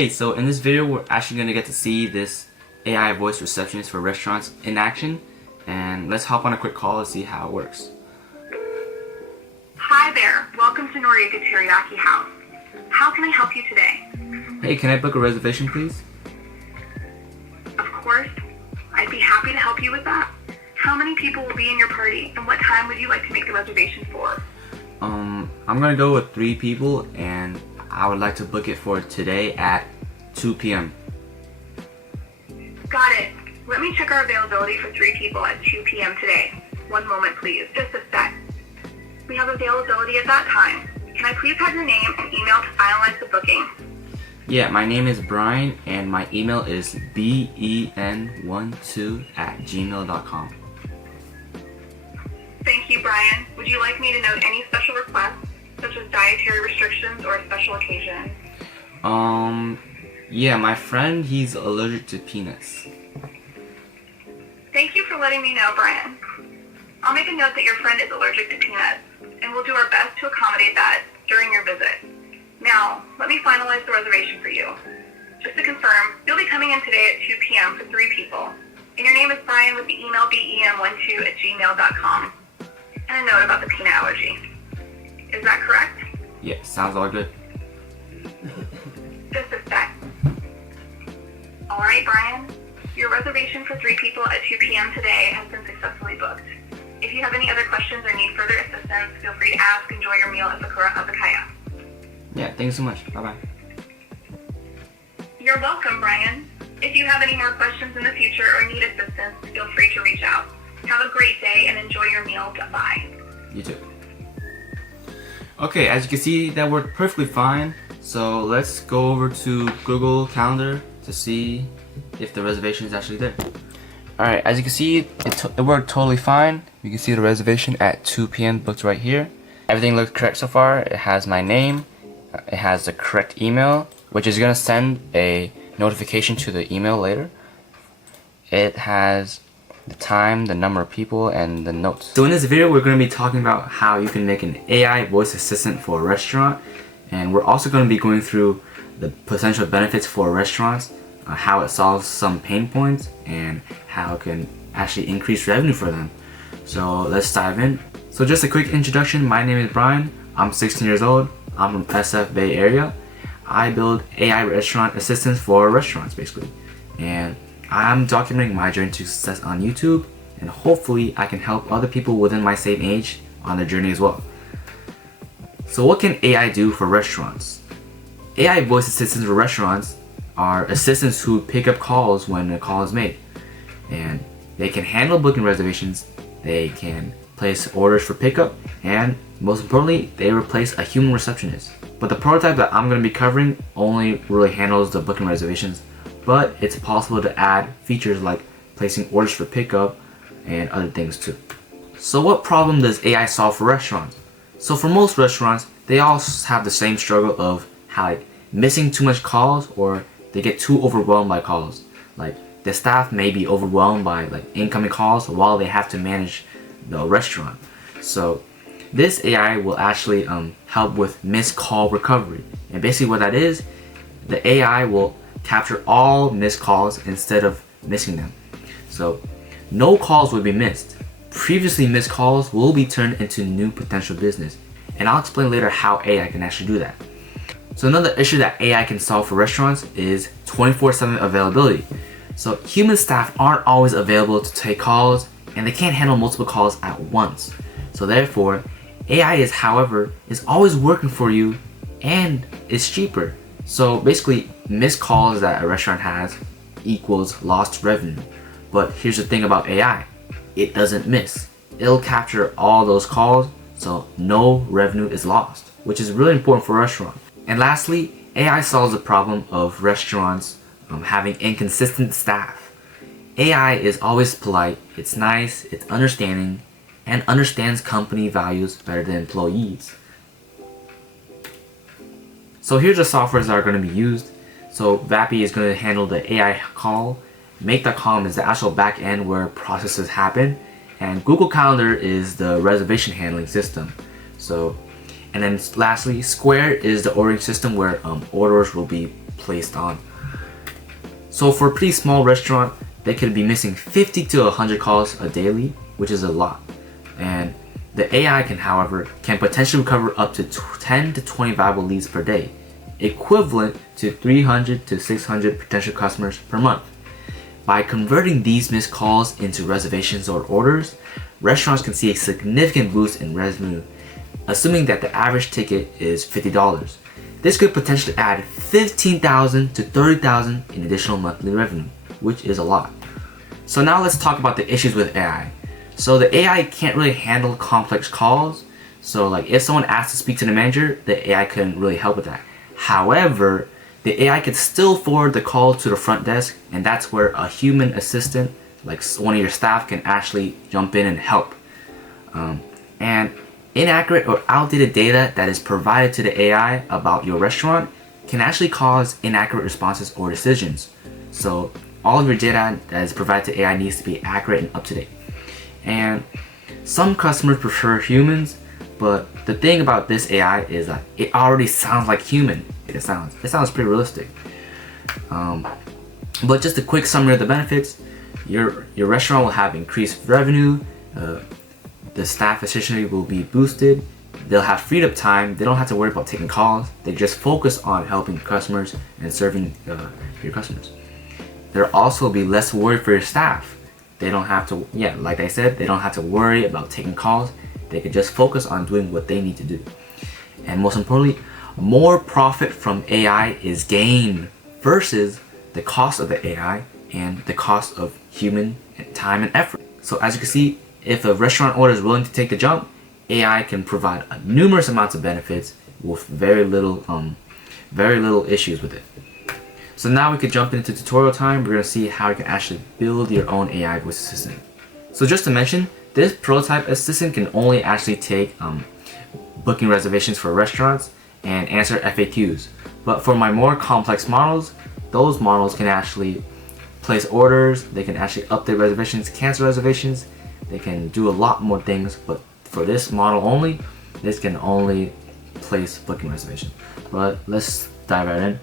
Hey, so in this video we're actually going to get to see this AI voice receptionist for restaurants in action, and let's hop on a quick call to see how it works. Hi there, welcome to Noriega Teriyaki House. How can I help you today? Hey, can I book a reservation please? Of course, I'd be happy to help you with that. How many people will be in your party and what time would you like to make the reservation for? I'm going to go with 3 people, and I would like to book it for today at 2 p.m. Got it. Let me check our availability for 3 people at 2 p.m. today. One moment please, just a sec. We have availability at that time. Can I please have your name and email to finalize the booking? Yeah, my name is Brian and my email is ben12@gmail.com. Thank you, Brian. Would you like me to note any special requests, such as dietary restrictions or a special occasion? Yeah, my friend, he's allergic to peanuts. Thank you for letting me know, Brian. I'll make a note that your friend is allergic to peanuts, and we'll do our best to accommodate that during your visit. Now, let me finalize the reservation for you. Just to confirm, you'll be coming in today at 2 p.m. for 3 people, and your name is Brian with the email ben12@gmail.com, and a note about the peanut allergy. Is that correct? Yeah, sounds all good. Just a sec. Alright, Brian. Your reservation for 3 people at 2 p.m. today has been successfully booked. If you have any other questions or need further assistance, feel free to ask. Enjoy your meal at Sakura Azakaya. Yeah, thanks so much. Bye-bye. You're welcome, Brian. If you have any more questions in the future or need assistance, feel free to reach out. Have a great day and enjoy your meal. Bye. You too. Okay, as you can see, that worked perfectly fine. So let's go over to Google Calendar to see if the reservation is actually there. Alright, as you can see, it worked totally fine. You can see the reservation at 2 p.m. booked right here. Everything looks correct so far. It has my name. It has the correct email, which is going to send a notification to the email later. It has the time, the number of people, and the notes. So in this video, we're going to be talking about how you can make an AI voice assistant for a restaurant. And we're also going to be going through the potential benefits for restaurants, how it solves some pain points, and how it can actually increase revenue for them. So let's dive in. So just a quick introduction. My name is Brian. I'm 16 years old. I'm from SF Bay Area. I build AI restaurant assistants for restaurants basically. And I'm documenting my journey to success on YouTube, and hopefully I can help other people within my same age on their journey as well. So what can AI do for restaurants? AI voice assistants for restaurants are assistants who pick up calls when a call is made. And they can handle booking reservations, they can place orders for pickup, and most importantly, they replace a human receptionist. But the prototype that I'm going to be covering only really handles the booking reservations, but it's possible to add features like placing orders for pickup and other things too. So what problem does AI solve for restaurants? So for most restaurants, they all have the same struggle of how missing too much calls, or they get too overwhelmed by calls. Like the staff may be overwhelmed by incoming calls while they have to manage the restaurant. So this AI will actually help with missed call recovery. And basically what that is, the AI will capture all missed calls instead of missing them. So no calls will be missed. Previously missed calls will be turned into new potential business. And I'll explain later how AI can actually do that. So another issue that AI can solve for restaurants is 24/7 availability. So human staff aren't always available to take calls, and they can't handle multiple calls at once. So therefore, AI is always working for you, and it's cheaper. So basically, missed calls that a restaurant has equals lost revenue. But here's the thing about AI. It doesn't miss. It'll capture all those calls, so no revenue is lost, which is really important for a restaurant. And lastly, AI solves the problem of restaurants having inconsistent staff. AI is always polite, it's nice, it's understanding, and understands company values better than employees. So here's the softwares that are going to be used. So Vapi is going to handle the AI call. Make.com is the actual back end where processes happen, and Google Calendar is the reservation handling system. So, and then lastly, Square is the ordering system where orders will be placed on. So for a pretty small restaurant, they could be missing 50 to 100 calls a daily, which is a lot. And the AI can potentially recover up to 10 to 20 valuable leads per day, equivalent to 300 to 600 potential customers per month. By converting these missed calls into reservations or orders, restaurants can see a significant boost in revenue, assuming that the average ticket is $50. This could potentially add $15,000 to $30,000 in additional monthly revenue, which is a lot. So now let's talk about the issues with AI. So the AI can't really handle complex calls. So like if someone asks to speak to the manager, the AI couldn't really help with that. However, the AI could still forward the call to the front desk, and that's where a human assistant, like one of your staff, can actually jump in and help. And inaccurate or outdated data that is provided to the AI about your restaurant can actually cause inaccurate responses or decisions. So all of your data that is provided to AI needs to be accurate and up to date. And some customers prefer humans, but the thing about this AI is that it already sounds like human. It sounds pretty realistic. But just a quick summary of the benefits: your restaurant will have increased revenue, the staff efficiency will be boosted, they'll have freed up time, they don't have to worry about taking calls, they just focus on helping customers and serving your customers. There'll also be less worry for your staff. They don't have to, like I said, they don't have to worry about taking calls. They can just focus on doing what they need to do. And most importantly, more profit from AI is gained versus the cost of the AI and the cost of human time and effort. So as you can see, if a restaurant owner is willing to take the jump, AI can provide numerous amounts of benefits with very little issues with it. So now we could jump into tutorial time. We're going to see how you can actually build your own AI voice assistant. So just to mention, this prototype assistant can only actually take booking reservations for restaurants and answer FAQs. But for my more complex models, those models can actually place orders, they can actually update reservations, cancel reservations, they can do a lot more things. But for this model only, this can only place booking reservations. But let's dive right in.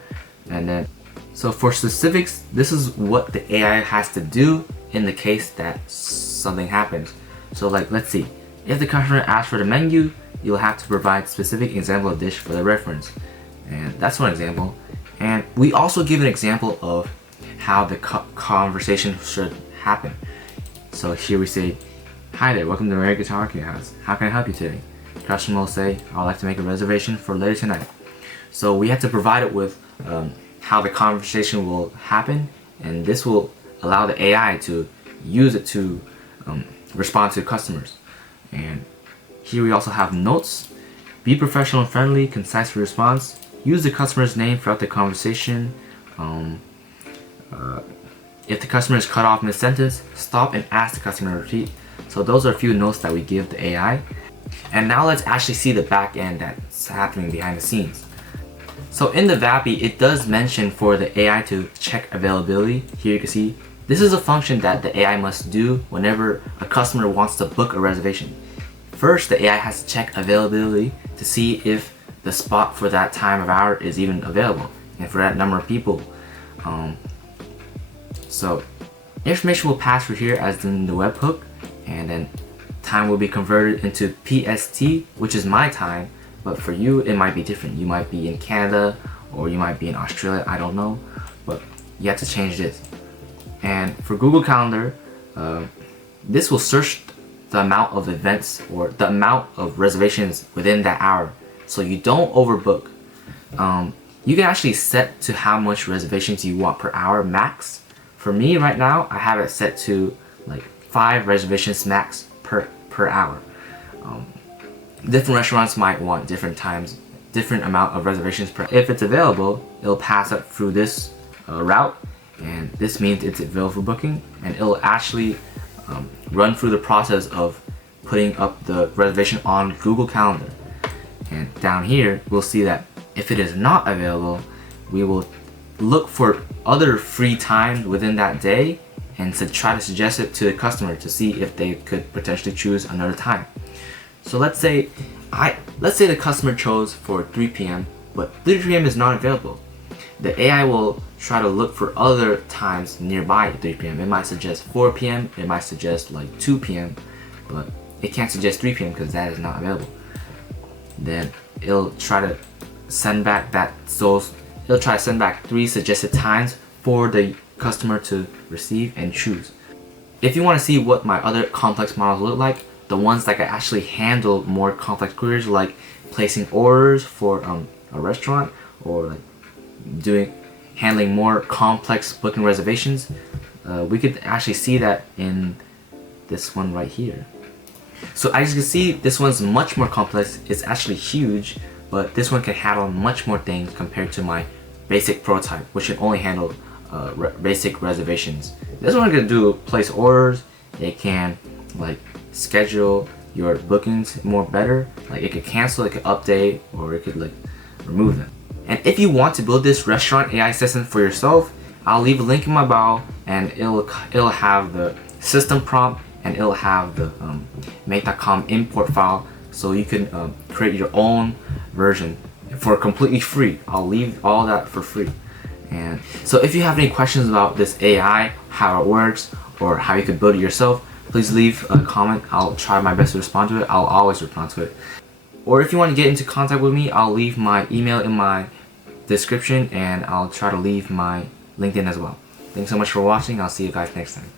And then, so for specifics, this is what the AI has to do in the case that something happens. So like, let's see, if the customer asks for the menu, you'll have to provide specific example of dish for the reference. And that's one example. And we also give an example of how the conversation should happen. So here we say, "Hi there, welcome to American Guitar House. How can I help you today?" The customer will say, "I'd like to make a reservation for later tonight." So we have to provide it with how the conversation will happen, and this will allow the AI to use it to respond to customers. And here we also have notes. Be professional and friendly, concise response. Use the customer's name throughout the conversation. If the customer is cut off mid-sentence, stop and ask the customer to repeat. So those are a few notes that we give the AI. And now let's actually see the back end that's happening behind the scenes. So in the Vapi, it does mention for the AI to check availability. Here you can see, this is a function that the AI must do whenever a customer wants to book a reservation. First, the AI has to check availability to see if the spot for that time of hour is even available and for that number of people. So information will pass through here as in the webhook, and then time will be converted into PST, which is my time, but for you it might be different. You might be in Canada or you might be in Australia, I don't know, but you have to change this. And for Google Calendar, this will search the amount of events or the amount of reservations within that hour, so you don't overbook. You can actually set to how much reservations you want per hour max. For me right now, I have it set to like 5 reservations max per hour. Different restaurants might want different times, different amount of reservations per. If it's available, it'll pass up through this route, and this means it's available for booking, and it'll actually run through the process of putting up the reservation on Google Calendar. And down here, we'll see that if it is not available, we will look for other free time within that day and to try to suggest it to the customer to see if they could potentially choose another time. So let's say the customer chose for 3 p.m. but 3 p.m. is not available. the AI will try to look for other times nearby 3 p.m. It might suggest 4 p.m. It might suggest like 2 p.m. but it can't suggest 3 p.m. because that is not available. Then it'll try to send back it'll try to send back 3 suggested times for the customer to receive and choose. If you want to see what my other complex models look like, the ones that can actually handle more complex queries like placing orders for a restaurant or like handling more complex booking reservations, we could actually see that in this one right here. So as you can see, this one's much more complex. It's actually huge, but this one can handle much more things compared to my basic prototype, which can only handle basic reservations. This one can do place orders. It can like schedule your bookings more better. Like it could cancel, it could update, or it could like remove them. And if you want to build this restaurant AI assistant for yourself, I'll leave a link in my bio, and it'll have the system prompt, and it'll have the make.com import file, so you can create your own version for completely free. I'll leave all that for free. And so if you have any questions about this AI, how it works, or how you could build it yourself, please leave a comment. I'll try my best to respond to it. I'll always respond to it. Or if you want to get into contact with me, I'll leave my email in my description, and I'll try to leave my LinkedIn as well. Thanks so much for watching. I'll see you guys next time.